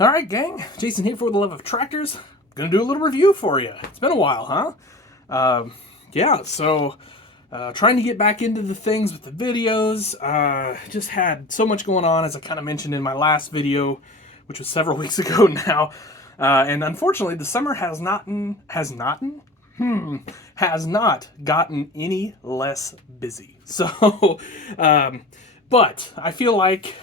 All right, gang. Jason here for the love of tractors. Gonna do a little review for you. It's been a while, huh? Yeah, so trying to get back into the things with the videos. Just had so much going on, as I kind of mentioned in my last video, which was several weeks ago now. And unfortunately, the summer has not gotten any less busy. So, but I feel like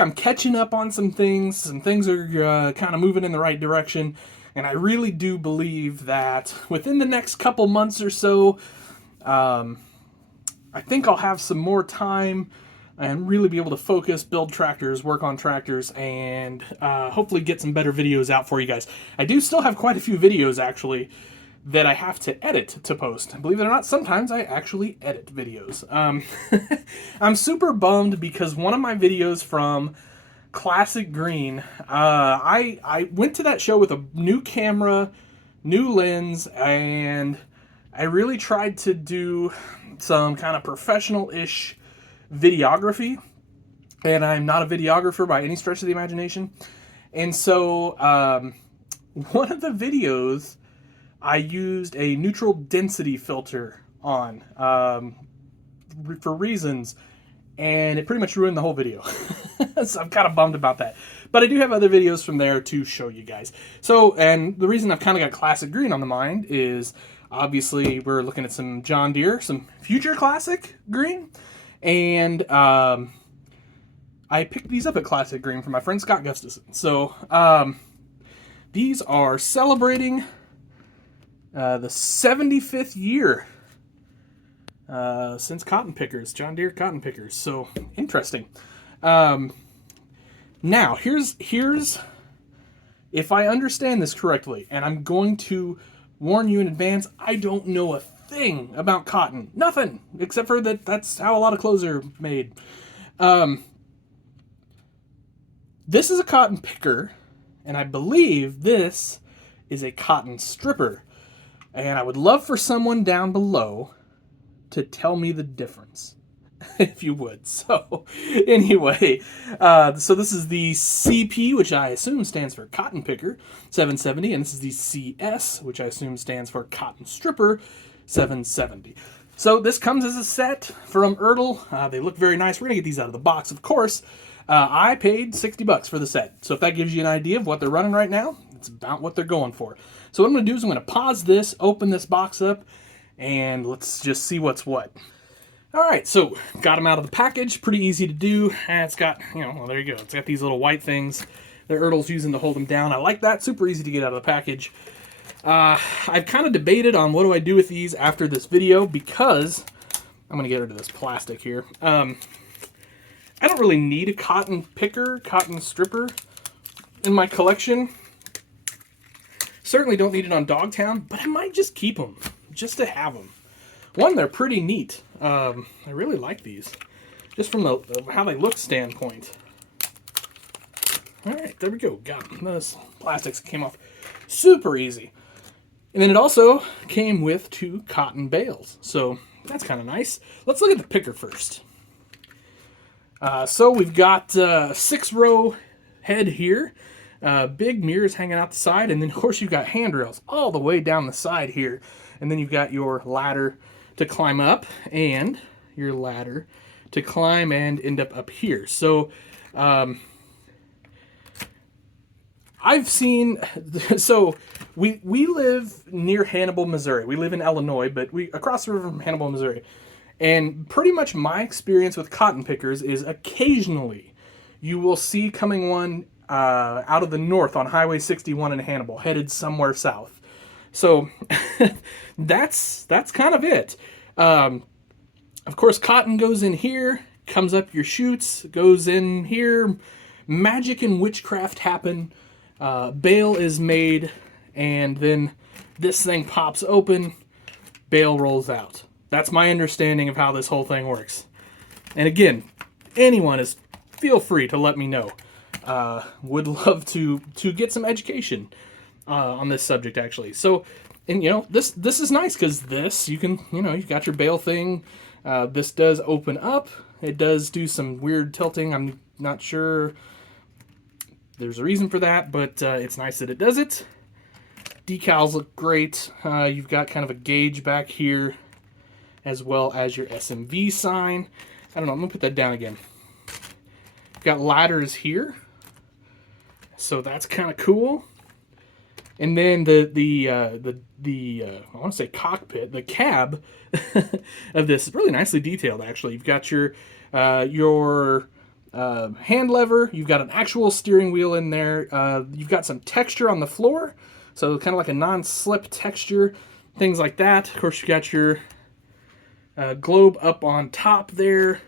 I'm catching up on some things. Some things are kind of moving in the right direction. And I really do believe that within the next couple months or so, I think I'll have some more time and really be able to focus, build tractors, work on tractors, and hopefully get some better videos out for you guys. I do still have quite a few videos, actually, that I have to edit to post. Believe it or not, sometimes I actually edit videos. I'm super bummed because one of my videos from Classic Green, I went to that show with a new camera, new lens, and I really tried to do some kind of professional-ish videography, and I'm not a videographer by any stretch of the imagination. And so one of the videos I used a neutral density filter on for reasons, and it pretty much ruined the whole video. So I'm kind of bummed about that. But I do have other videos from there to show you guys. So, and the reason I've kind of got Classic Green on the mind is obviously we're looking at some John Deere, some future Classic Green. And I picked these up at Classic Green from my friend Scott Gustafson. So these are celebrating the 75th year since cotton pickers, John Deere cotton pickers. So interesting. Now here's if I understand this correctly, and I'm going to warn you in advance, I don't know a thing about cotton. Nothing, except for that's how a lot of clothes are made. This is a cotton picker, and I believe this is a cotton stripper. And I would love for someone down below to tell me the difference, if you would. So, anyway, so this is the CP, which I assume stands for Cotton Picker 770, and this is the CS, which I assume stands for Cotton Stripper 770. So this comes as a set from Ertl. They look very nice. We're going to get these out of the box, of course. I paid $60 for the set. So if that gives you an idea of what they're running right now, it's about what they're going for. So what I'm going to do is I'm going to pause this, open this box up, and let's just see what's what. All right, so got them out of the package. Pretty easy to do. And it's got, well, there you go. It's got these little white things that Ertl's using to hold them down. I like that. Super easy to get out of the package. I've kind of debated on what do I do with these after this video, because I'm going to get rid of this plastic here. I don't really need a cotton picker, cotton stripper in my collection. Certainly don't need it on Dogtown, but I might just keep them, just to have them. One, they're pretty neat. I really like these, just from the how they look standpoint. All right, there we go. Got them. Those plastics came off super easy. And then it also came with 2 cotton bales, so that's kind of nice. Let's look at the picker first. So we've got 6-row head here, big mirrors hanging out the side, and then of course you've got handrails all the way down the side here, and then you've got your ladder to climb up and your ladder to climb and end up here. So I've seen, so we live near Hannibal, Missouri. We live in Illinois, but we across the river from Hannibal, Missouri. And pretty much my experience with cotton pickers is occasionally you will see coming one out of the north on Highway 61 in Hannibal, headed somewhere south. So that's kind of it. Of course, cotton goes in here, comes up your chutes, goes in here. Magic and witchcraft happen. Bale is made, and then this thing pops open, bale rolls out. That's my understanding of how this whole thing works. And again, anyone feel free to let me know. Would love to get some education on this subject, actually. So, and this is nice because this, you can, you've got your bale thing. This does open up. It does do some weird tilting. I'm Not sure there's a reason for that, but it's nice that it does it. Decals look great. You've got kind of a gauge back here, as well as your SMV sign. I don't know, I'm gonna put that down again. You've got ladders here, so that's kind of cool. And then the I want to say cockpit, the cab of this is really nicely detailed. Actually, you've got your hand lever. You've got an actual steering wheel in there. You've got some texture on the floor, so kind of like a non-slip texture, things like that. Of course, you got your globe up on top there.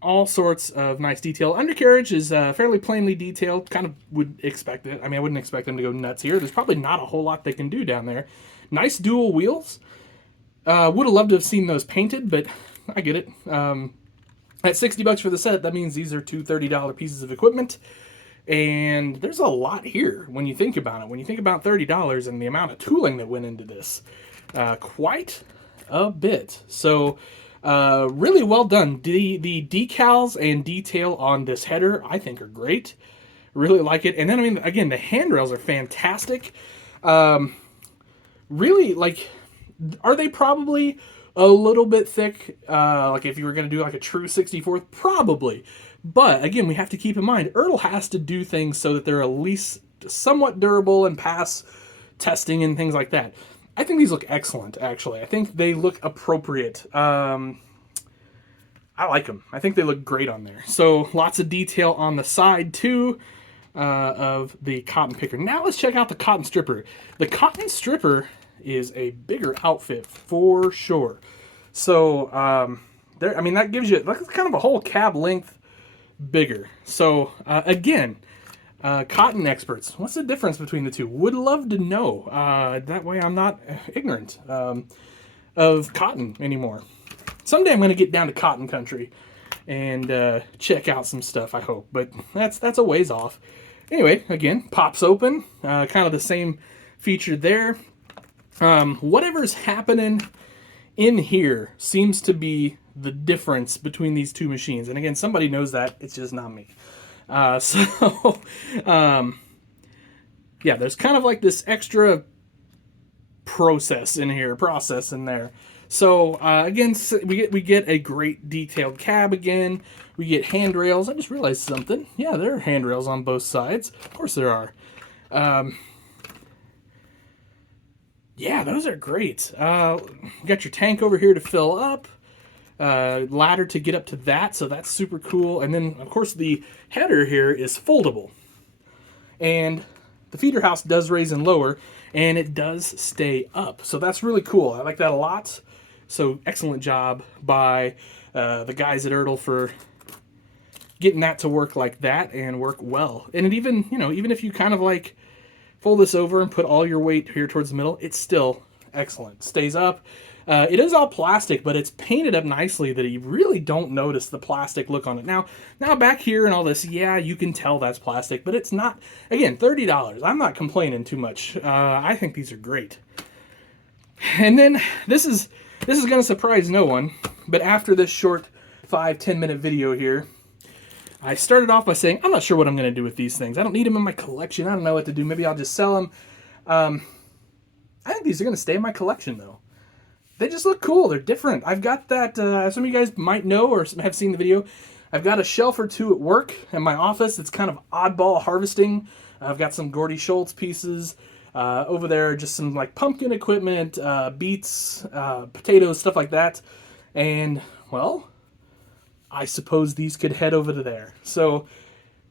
All sorts of nice detail. Undercarriage is fairly plainly detailed. Kind of would expect it. I mean, I wouldn't expect them to go nuts here. There's probably not a whole lot they can do down there. Nice dual wheels. Would have loved to have seen those painted, but I get it. At $60 for the set, that means these are two $30 pieces of equipment. And there's a lot here when you think about it. When you think about $30 and the amount of tooling that went into this, quite a bit. So really well done. The decals and detail on this header, I think, are great. Really like it. And then, I mean, again, the handrails are fantastic. Really, like, are they probably a little bit thick? Like, if you were going to do, like, a true 64th? Probably. But, again, we have to keep in mind, Ertl has to do things so that they're at least somewhat durable and pass testing and things like that. I think these look excellent, actually. I think they look appropriate. I like them. I think they look great on there. So lots of detail on the side, too, of the cotton picker. Now let's check out the cotton stripper. The cotton stripper is a bigger outfit for sure. So, I mean, that gives you that's kind of a whole cab length bigger. So, again, cotton experts, what's the difference between the two? Would love to know. That way I'm not ignorant of cotton anymore. Someday I'm going to get down to cotton country and check out some stuff, I hope. But that's a ways off. Anyway, again, pops open. Kind of the same feature there. Whatever's happening in here seems to be the difference between these two machines. And again, somebody knows that. It's just not me. Yeah, there's kind of like this extra process in there. So, again, we get a great detailed cab again. We get handrails. I just realized something. Yeah, there are handrails on both sides. Of course there are. Yeah, those are great. You got your tank over here to fill up. Ladder to get up to that, so that's super cool. And then, of course, the header here is foldable. And the feeder house does raise and lower, and it does stay up. So that's really cool. I like that a lot. So excellent job by the guys at Ertl for getting that to work like that and work well. And it even, even if you kind of like fold this over and put all your weight here towards the middle, it's still excellent. Stays up. It is all plastic, but it's painted up nicely that you really don't notice the plastic look on it. Now back here and all this, yeah, you can tell that's plastic, but it's not. Again, $30. I'm not complaining too much. I think these are great. And then this is going to surprise no one, but after this short 5-10 minute video here, I started off by saying, I'm not sure what I'm going to do with these things. I don't need them in my collection. I don't know what to do. Maybe I'll just sell them. I think these are going to stay in my collection, though. They just look cool. They're different. I've got that, some of you guys might know or have seen the video, I've got a shelf or two at work in my office that's kind of oddball harvesting. I've got some Gordy Schultz pieces. Over there, just some like pumpkin equipment, beets, potatoes, stuff like that. And, well, I suppose these could head over to there. So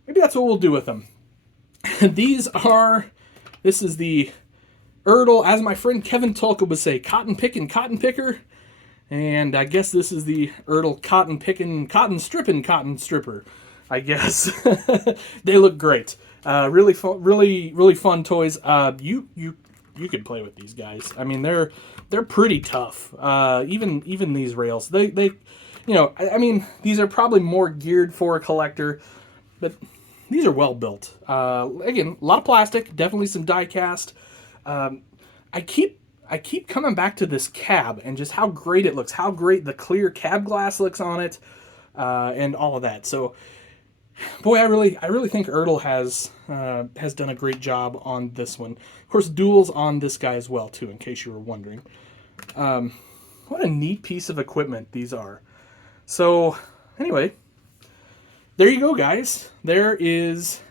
maybe that's what we'll do with them. This is the Ertl, as my friend Kevin Tolka would say, cotton picking, cotton picker. And I guess this is the Ertl cotton picking, cotton stripping, cotton stripper, I guess. They look great. Really fun, really fun toys. You could play with these guys. I mean, they're pretty tough. Even these rails, they I mean, these are probably more geared for a collector, but these are well built. Again, a lot of plastic, definitely some die cast. I keep coming back to this cab and just how great it looks, how great the clear cab glass looks on it, and all of that. So boy, I really think Ertl has done a great job on this one. Of course, duals on this guy as well too, in case you were wondering. What a neat piece of equipment these are. So, anyway, there you go, guys. There is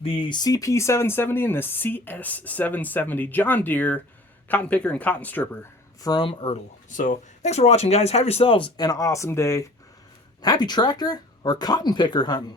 the CP770 and the CS770 John Deere cotton picker and cotton stripper from Ertl. So, thanks for watching, guys. Have yourselves an awesome day. Happy tractor or cotton picker hunting.